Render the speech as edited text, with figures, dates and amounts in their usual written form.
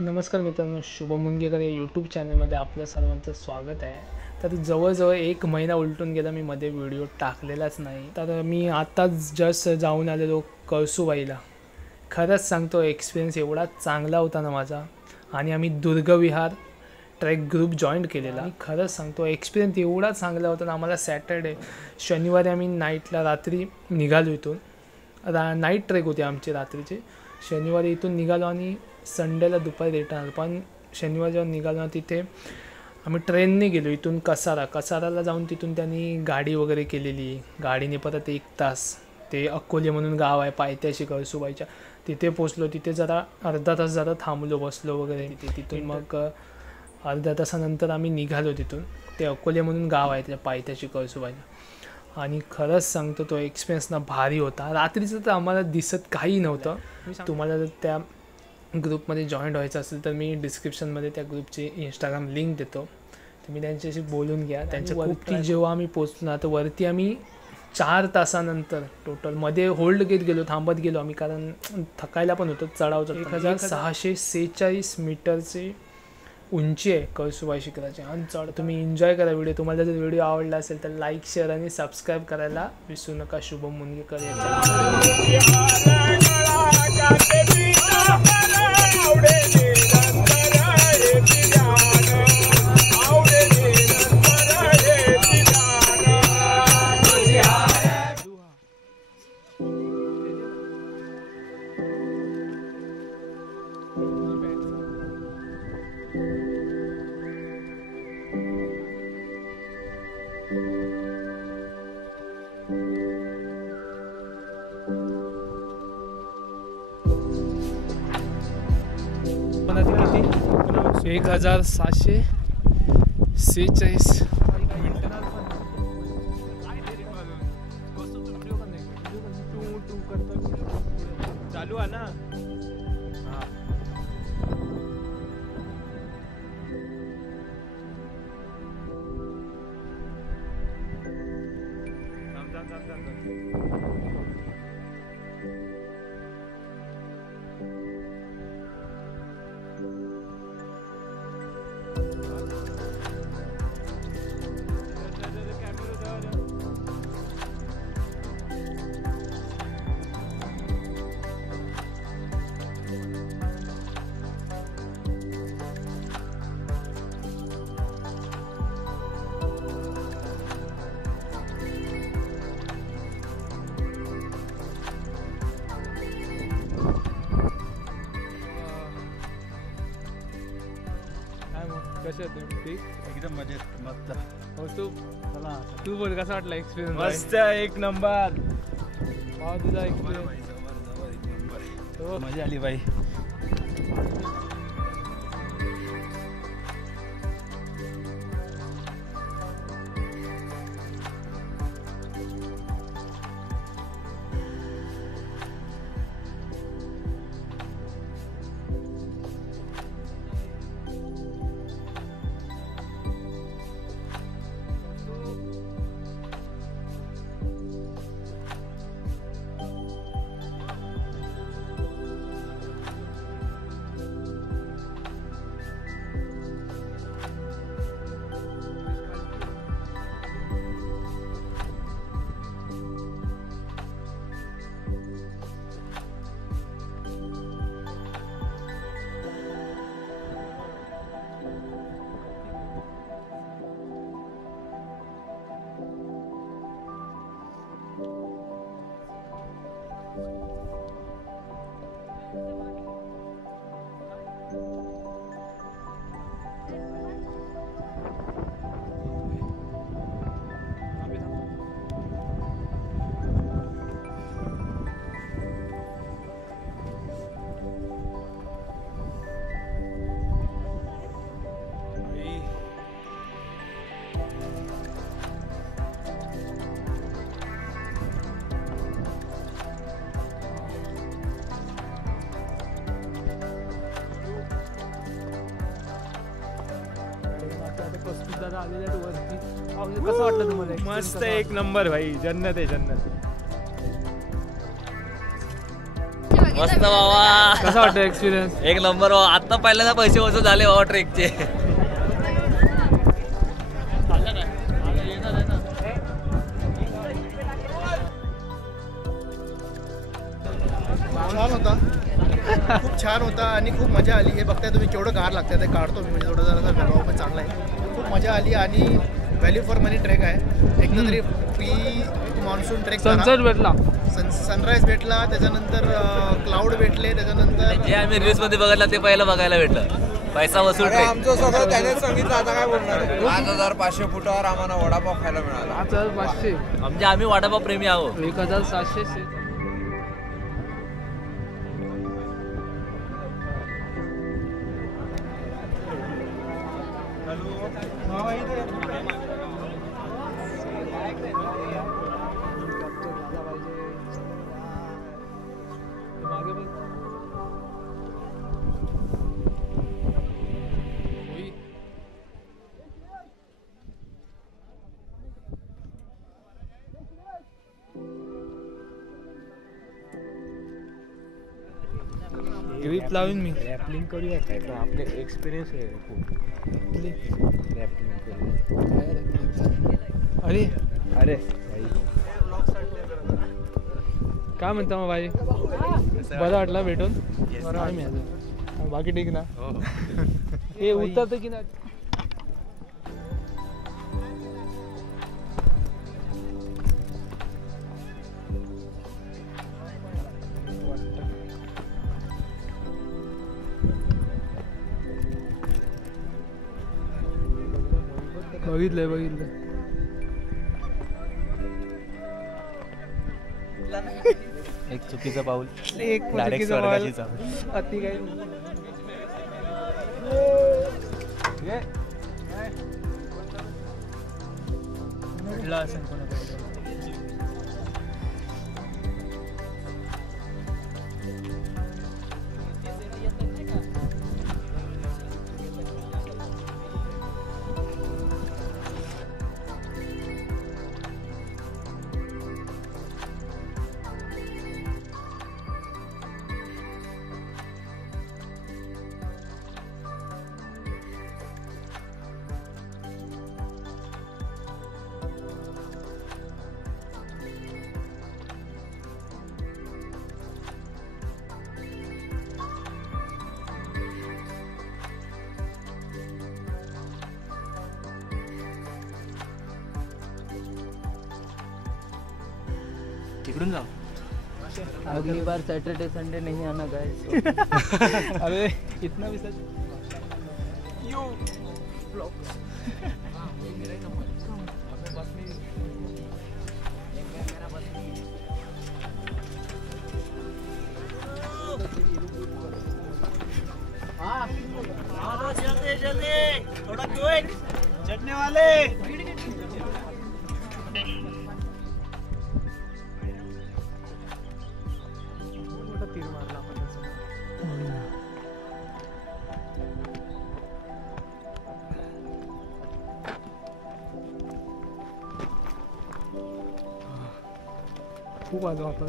नमस्कार मित्रांनो, शुभम मुनगेकर या यूट्यूब चॅनलमध्ये आपलं सर्वांचं स्वागत आहे. तर जवळजवळ 1 महिना उलटून गेला, मी मध्ये व्हिडिओ टाकलेलाच नाही. तर मी आताच जस्ट जाऊन आलेलो कळसूबाईला. खरंच सांगतो, एक्सपिरियन्स एवढा चांगला होता ना माझा. आणि आम्ही दुर्गविहार ट्रेक ग्रुप जॉईन केलेला. आणि खरंच सांगतो, एक्सपिरियन्स एवढा चांगला होता ना. आम्हाला सॅटर्डे शनिवारी आम्ही नाईटला रात्री निघालो इथून. नाईट ट्रेक होती आमची रात्रीची. शनिवारी इथून निघालो आणि संडेला दुपारी रिटर्न आलो. पण शनिवार जेव्हा निघालो ना, तिथे आम्ही ट्रेनने गेलो इथून कसाराला जाऊन तिथून त्यांनी गाडी वगैरे केलेली. गाडीने परत 1 तास ते अकोले म्हणून गाव आहे पायथ्याशी कळसूबाईच्या, तिथे पोचलो. तिथे जरा अर्धा तास जरा थांबलो, बसलो वगैरे तिथून. मग अर्ध्या तासानंतर आम्ही निघालो तिथून. ते अकोले म्हणून गाव आहे त्या पायथ्याशी कळसूबाईच्या. आणि खरंच सांगतो, तो एक्सपिरियन्स ना भारी होता. रात्रीचं तर आम्हाला दिसत काही नव्हतं. तुम्हाला जर त्या ग्रुपमध्ये जॉईंट व्हायचं असेल तर मी डिस्क्रिप्शनमध्ये त्या ग्रुपची इंस्टाग्राम लिंक देतो, तुम्ही त्यांच्याशी बोलून घ्या. त्यांच्यावरती जेव्हा आम्ही पोचलो ना, तर वरती आम्ही 4 तासानंतर टोटल मध्ये होल्ड घेत गेलो, थांबत गेलो आम्ही, कारण थकायला पण होतं. चढावचं 1646 मीटरची उंची आहे कळसूबाई शिखराची. आणि चढ तुम्ही एन्जॉय करा व्हिडिओ. तुम्हाला जर व्हिडिओ आवडला असेल तर लाईक, शेअर आणि सबस्क्राईब करायला विसरू नका. शुभम मुनगेकर किती 1746 चालू आहे ना. कशा तुम्ही? एकदम मजेत, मस्त. हो, तू बोल, कसा वाटला एक्सपिरियन्स? मस्त, 1 नंबर. तुझा एक्सपिरियन्स? मजा आली बाई. कसं वाटलं तुम्हाला? मस्त, 1 नंबर भाई. जन्नत आहे, जन्नत. मस्त बाबा. कसा वाटतं एक्सपिरियन्स? एक नंबर बाबा. आता पहिल्यांदा पैसे वसूल झाले बाबा ट्रेकचे. छान होता, खूप छान होता आणि खूप मजा आली. हे बघताय तुम्ही केवढं गार लागतं, ते काढतो मी म्हणजे थोडं जरा व्हिडिओ पण चांगला आहे. खूप मजा आली आणि व्हॅल्यू फॉर मनी ट्रेक आहे. एकदा तरी प्री मान्सून ट्रेक सनसेट भेटला, सनराईज भेटला, त्याच्यानंतर क्लाउड भेटले, त्याच्यानंतर जे आम्ही रील्स मध्ये बघितलं ते पहिलं बघायला भेटलं. पैसा वसूल ट्रेक. आमचं सगळं त्यानेच सांगितलं. आता काय बोलणार? 5500 फुटावर आम्हाला वडापाव खायला मिळाला. 5500 म्हणजे आम्ही वडापाव प्रेमी आहोत. 1700. ग्रीप लावून मी रॅपलिंग करूया काय तर आपले एक्सपिरियन्स आहे खूप. रॅपलिंग करूया. अरे अरे काय म्हणता मग भाई? बरं वाटलं भेटून? बरं आहे मी अजून. बाकी ठीक ना? हे उतरतं की नाही? बघितलंय. एक चुकीचं पाऊल, एक डायरेक्ट स्वर्गाची चाल. अति काही म्हटलं असेल कोणाकडे. तिकडून जाऊ. अगली बार सैटरडे संडे नहीं आना गाइस. अरे इतना भी सच. चढ़ने वाले. तीर मारला आपण. खूप आलो आपण.